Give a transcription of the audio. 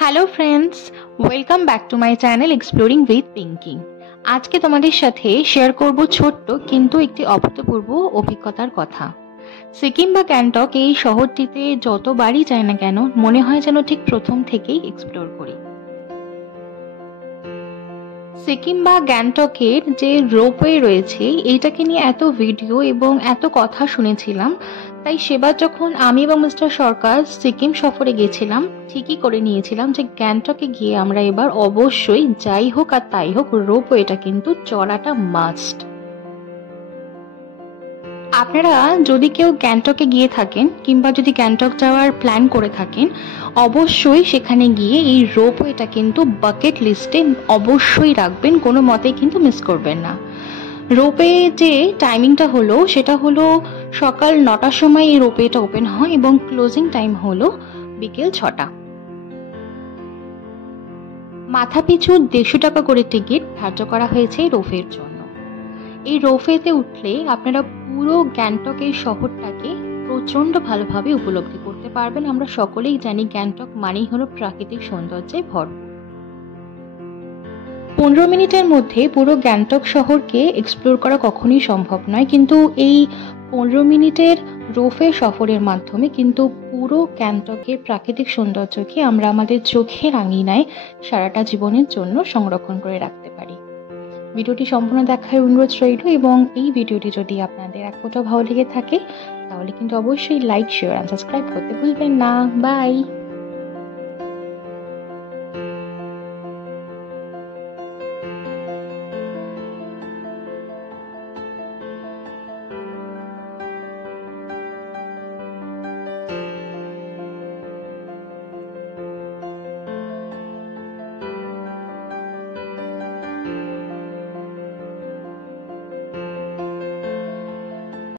Hello friends, welcome back to my channel exploring with Pinky. আজকে তোমাদের সাথে শেয়ার করব ছোট্ট কিন্তু একটি অভূতপূর্ব অভিজ্ঞতার কথা। সিকিম বা গ্যাংটক এই শহরটিতে যতবারই যাই না কেন মনে হয় যেন ঠিক প্রথম থেকেই এক্সপ্লোর করি। সিকিম বা গ্যাংটকের যে রোপওয়ে রয়েছে এইটাকে নিয়ে এত ভিডিও এবং এত কথা শুনেছিলাম, তাই সেবার যখন আমি এবং মিস্টার সরকার সিকিম সফরে গেছিলাম ঠিকই করে নিয়েছিলাম যে গ্যাংটকে গিয়ে আমরা এবার অবশ্যই যাই হোক আর তাই হোক রোপওয়েটা কিন্তু চড়াটা মাস্ট। আপনারা যদি কেউ গ্যাংটকে গিয়ে থাকেন কিংবা যদি গ্যাংটক যাওয়ার প্ল্যান করে থাকেন, অবশ্যই সেখানে গিয়ে এই রোপওয়েটা কিন্তু বাকেট লিস্টে অবশ্যই রাখবেন, কোনো মতেই কিন্তু মিস করবেন না। রোপওয়ে যে টাইমিংটা হলো সেটা হলো সকাল 9টার সময় এই রোপওয়েটা ওপেন হয় এবং ক্লোজিং টাইম হলো বিকেল 6টা। মাথা পিছু 150 টাকা করে টিকিট ধার্য করা হয়েছে এই রোপওয়ের জন্য। এই রোপওয়েতে উঠলে আপনারা পুরো গ্যাংটক এই শহরটাকে প্রচন্ড ভালোভাবে উপলব্ধি করতে পারবেন। আমরা সকলেই জানি গ্যাংটক মানেই হলো প্রাকৃতিক সৌন্দর্যে ভরপুর। 15 মিনিটের মধ্যে পুরো গ্যাংটক শহরকে এক্সপ্লোর করা কখনোই সম্ভব নয়, কিন্তু এই 15 মিনিটের রোপওয়ে সফরের মাধ্যমে কিন্তু পুরো গ্যাংটকের প্রাকৃতিক সৌন্দর্যকে আমরা আমাদের চোখের আঙিনায় সারাটা জীবনের জন্য সংরক্ষণ করে রাখতে পারি। ভিডিওটি সম্পূর্ণ দেখার অনুরোধ রইল এবং এই ভিডিওটি যদি আপনাদের এক ফোঁটা ভালো লেগে থাকে তাহলে কিন্তু অবশ্যই লাইক, শেয়ার আর সাবস্ক্রাইব করতে ভুলবেন না। বাই।